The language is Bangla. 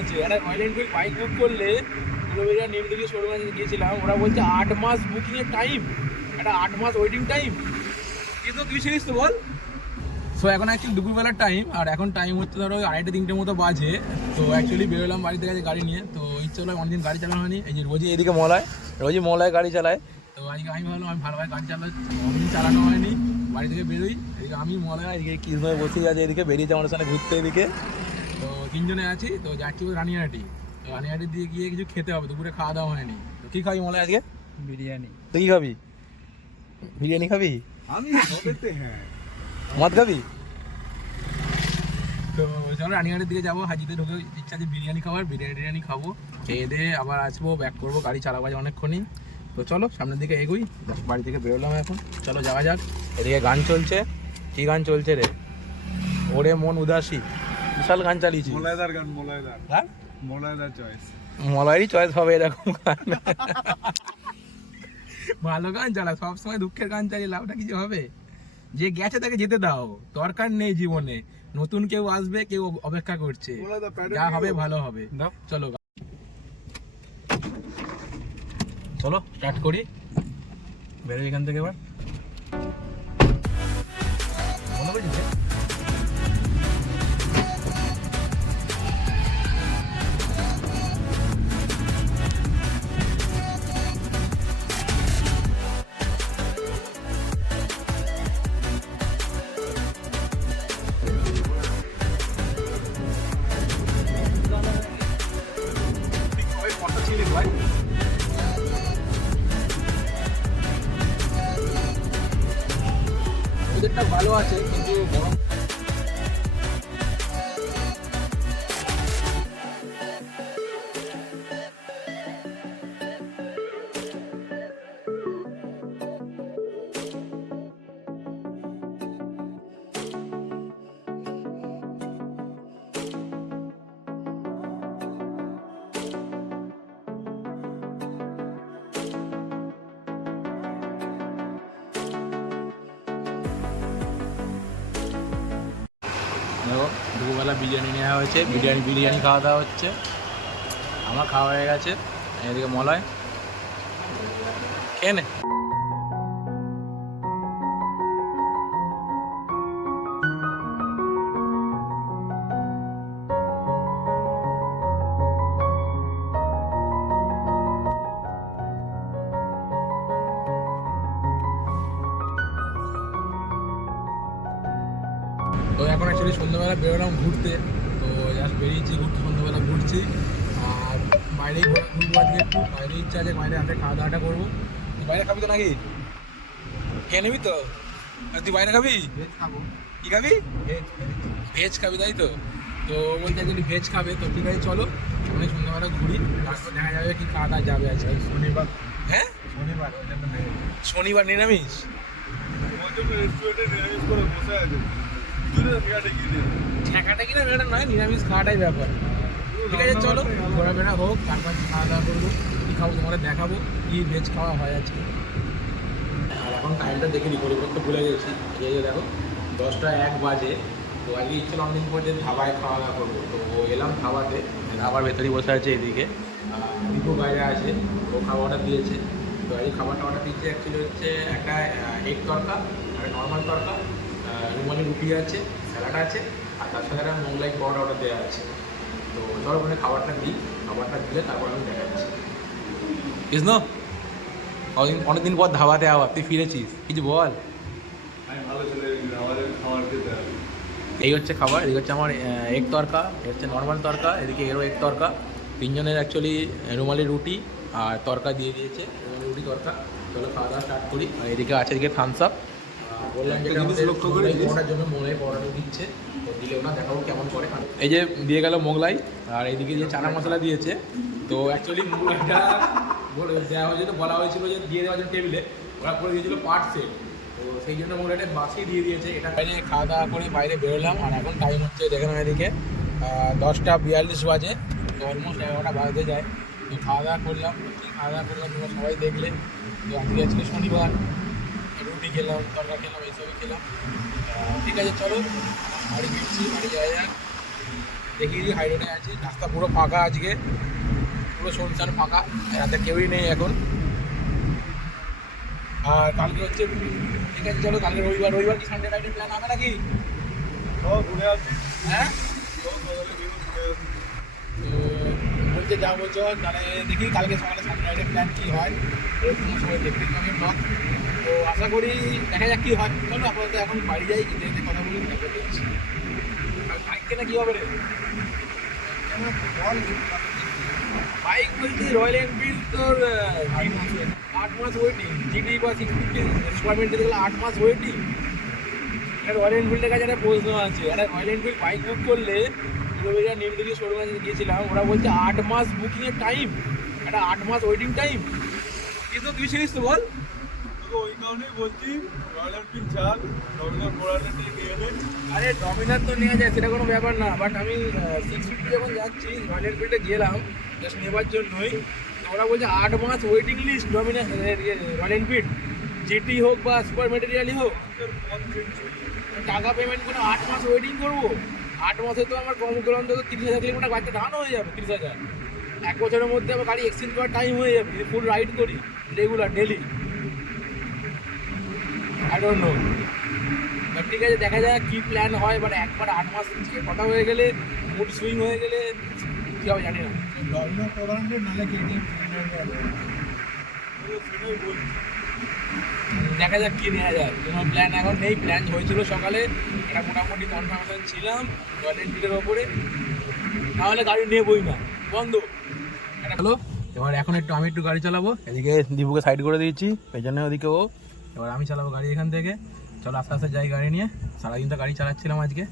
আছে। একটা রয়্যাল এনফিল্ড বাইক বুক করলে উলুবেড়িয়া নিমদিঘি শোরুমে গিয়েছিলাম, ওরা বলছে আট মাস বুকিংয়ের টাইম একটা আট মাস ওয়েটিং টাইম কিন্তু তুই ছিলিস তো বল? সো এখন অ্যাকচুয়ালি দুপুরবেলার টাইম আর এখন টাইম হচ্ছে ধরো আড়াইটে তিনটে মতো বাজে। তো অ্যাকচুয়ালি বেরোলাম বাড়ি থেকে গাড়ি নিয়ে। তো ইচ্ছে হলো অনেকদিন গাড়ি চালানো হয়নি। এই যে রোজই এদিকে মলায়, রোজই মলায় গাড়ি চালায়। তো আজকে আমি ভাবলাম, আমি ভালোভাবে গাড়ি চালাই অনেকদিন চালানো হয়নি। বাড়ি থেকে বেরোই, এদিকে আমি মলায়, এদিকে কৃষ্ণয় বসেই আছে, এদিকে বেরিয়েছে আমাদের সাথে ঘুরতে এদিকে। তিনজনে আছি তো যাচ্ছি ওই রানিহাটি তো রানিহাটি দিয়ে গিয়ে কিছু খেতে হবে দুপুরে খাওয়া দাওয়া হয়নি। তো কী খাবি মলায় আজকে? বিরিয়ানি। তুই খাবি? বিরিয়ানি খাবি? আমি হ্যাঁ। মদ খাবি? তো চলো রানিঘাটের দিকে যাব হাজিতে ঢুকে ইচ্ছা আছে বিরিয়ানি খাবার বিরিয়ানি টিরিয়ানি খাব। খেয়ে দিয়ে আবার আসব ব্যাক করব গাড়ি চালাবো অনেকক্ষণই। তো চলো সামনের দিকে এগোই বাড়ি থেকে বেরোলাম এখন। চলো যাওয়া যাক এদিকে গান চলছে। কি গান চলছে রে? ওরে মন উদাসী। বিশাল গান চালিয়েছি মোলায়দার গান মোলায়দার হ্যাঁ? মোলায়দার চয়েস মলয়েরই চয়েস হবে এরকম গান। ভালো গান চালা সবসময় দুঃখের গান চালিয়ে লাভটা কিছু হবে? যে গেছে তাকে যেতে দাও দরকার নেই জীবনে। নতুন কেউ আসবে কেউ অপেক্ষা করছে। যা হবে ভালো হবে। দাও। চলো চলো স্টার্ট করি। বেরোই এখান থেকে এবার। মনে আছে দেখো দুপুরবেলা বিরিয়ানি নেওয়া হয়েছে। বিরিয়ানি বিরিয়ানি খাওয়া দাওয়া হচ্ছে। আমার খাওয়া হয়ে গেছে। এদিকে মলয়। খেয়ে তো এখন অ্যাকচুয়ালি সন্ধ্যাবেলা বেরোলাম ঘুরতে তো জাস্ট বেরিয়েছি ঘুরতে সন্ধ্যাবেলা ঘুরছি। আর বাইরেই ঘোরা ঘুরবো আজকে একটু বাইরে ইচ্ছা আছে বাইরে হাতে খাওয়া দাওয়াটা করব। তুই বাইরে খাবি তো নাকি? খেয়ে নিবি তো? তুই বাইরে খাবি? ভেজ খাব। কি খাবি? ভেজ ভেজ খাবি তাই তো? তো বলতে যদি ভেজ খাবে তো ঠিক আছে চলো। অনেক সন্ধ্যাবেলা ঘুরি তারপর দেখা যাবে কি খাওয়া দাওয়া যাবে আজকে। শনিবার। হ্যাঁ? শনিবার শনিবার নিরামিষ? রেস্টুরেন্টে নিরামিষ করে বসে আছে। ঠেকাটা কিনা নয়, নিরামিষ খাওয়াটাই ব্যাপার। ঠিক আছে, চলো হোক, তারপর খাওয়া দাওয়া করব, কী খাব তোমাদের দেখাবো, কী ভেজ খাওয়া আর এখন টাইমটা দেখে নিই পরিবর্তন ভুলে গেছি। দেখো এক বাজে। তো ইচ্ছে ধাবায় খাওয়া দাওয়া করব। তো এলাম ধাবাতে ধাবার ভেতরেই বসে আছে এদিকে দীপু বাইরে আছে, ও অর্ডার দিয়েছে। তো এই খাবারটা অর্ডার দিচ্ছে অ্যাকচুয়ালি হচ্ছে একটা এগ তরকা একটা নর্মাল তরকা। রুমালি রুটি আছে স্যালাড আছে আর তার সাথে একটা মোগলাই পাউডার অর্ডার দেওয়া আছে। তো চলো ওখানে খাবারটা দিই খাবারটা দিলে তারপর আমি দেখাচ্ছি। কৃষ্ণ অনেকদিন অনেকদিন পর ধাবাতে আবার তুই ফিরেছিস? কিছু বল। এই হচ্ছে খাবার এই হচ্ছে আমার এগ তরকা এ হচ্ছে নর্মাল তরকা এদিকে এরও এগ তরকা। তিনজনের অ্যাকচুয়ালি রুমালি রুটি আর তরকা দিয়ে দিয়েছে রুমালি রুটি তরকা। চলো খাওয়া দাওয়া স্টার্ট করি আর এদিকে আছে এদিকে থামস আপ এই যে দিয়ে গেল মোগলাই আর এইদিকে যে চানা মশলা দিয়েছে। তো অ্যাকচুয়ালি মোগলাইটা বলে- দেওয়া হয়েছিল বলা হয়েছিল যে দিয়ে দেওয়ার জন্য টেবিলে ওরা করে দিয়েছিল পার্ট সেট তো সেই জন্য মোগলাইটা বাসিয়ে দিয়ে দিয়েছে। এটা বাইরে খাওয়া দাওয়া করে বাইরে বেরোলাম আর এখন টাইম হচ্ছে দেখে নাও এদিকে দশটা বিয়াল্লিশ বাজে। তো অলমোস্ট এগারোটা বাজতে যায়। তো খাওয়া দাওয়া করলাম খাওয়া দাওয়া করলাম তোমরা সবাই দেখলে। তো আজকে আজকে শনিবার। রুটি খেলাম তরকা খেলাম এইসবই খেলাম। ঠিক আছে চলো। বাড়ি ফিরছি বাড়ি যাওয়া যাক। দেখি হাই রোডে আছে। রাস্তা পুরো ফাঁকা আজকে। পুরো শুনশান ফাঁকা। রাতে কেউই নেই এখন। আর কালকে হচ্ছে ঠিক আছে চলো কালকে রবিবার। রবিবার কি সানডে রাইডের প্ল্যান হবে নাকি? ঘুরে আসি। হ্যাঁ? বলতে যা বলছো তাহলে দেখি কালকে সকালে সানডে রাইডের প্ল্যান কী হয়। সবাই দেখতে পাবে ব্লগ আশা করি, দেখা যাক কী হয়। চলো, আপাতত এখন বাড়ি যাই যেতে যেতে কথা বলি, তারপরে দেখছি। আর বাইক কেনা কী হবে রে? বাইক বলছি রয়্যাল এনফিল্ড তোর আট মাস ওয়েটিং জিডি বা সিক্স ফিফটি স্কোয়ারমেন্টে গেলে আট মাস ওয়েটিং রয়্যাল এনফিল্ডের কাছে একটা প্রশ্ন আছে। একটা রয়্যাল এনফিল্ড বাইক বুক করলে পুরোবেরিয়া নিমদিঘি শোরুমে গিয়েছিলাম, ওরা বলছে আট মাস বুকিংয়ের টাইম একটা আট মাস ওয়েটিং টাইম কিন্তু তুই ছিলিস তো বল? তোকে ওই কারণেই বলছি রয়্যাল এনফিল্ড ছাড় রবীন্দ্র ফোরানের নিয়ে নে আরে ডমিনার তো নেওয়া যায়, সেটা কোনো ব্যাপার না বাট আমি সিক্স ফিফটি যখন যাচ্ছি রয়্যাল এনফিল্ডে গেলাম জাস্ট নেবার জন্যই, তো ওরা বলছে আট মাস waiting list Dominar Royal Enfield GT হোক বা সুপার মেটেরিয়ালই হোক, টাকা পেমেন্ট করে আট মাস ওয়েটিং করব। আট মাসে তো আমার কম করে অন্তত তিরিশ হাজার কিলোমিটার গাড়িটা ডান হয়ে যাবে, তিরিশ হাজার। এক বছরের মধ্যে আমার গাড়ি এক্সচেঞ্জ করার টাইম হয়ে যাবে ফুল রাইড করি regular daily I don't know ঠিক আছে দেখা যাক কী প্ল্যান হয় বাট একবার আট মাস কথা হয়ে গেলে মুড সুইং হয়ে গেলে কী হবে জানি না। কেটিএম সেটাই বলছি দেখা যাক কী নেওয়া যায়। কোনো প্ল্যান এখন নেই প্ল্যান হয়েছিল সকালে এটা মোটামুটি কনফার্মেশন ছিলাম রয়্যাল এনফিল্ডের ওপরে। তাহলে গাড়ি নেবই না বন্ধ। হ্যালো? এবার এখন একটু আমি একটু গাড়ি চালাবো। এদিকে দীপুকে সাইড করে দিয়েছি পেছনে ওদিকে ও এবার আমি চালাবো গাড়ি এখান থেকে। চলো আস্তে আস্তে যাই গাড়ি নিয়ে। সারাদিন তো গাড়ি চালাচ্ছিলাম আজকে।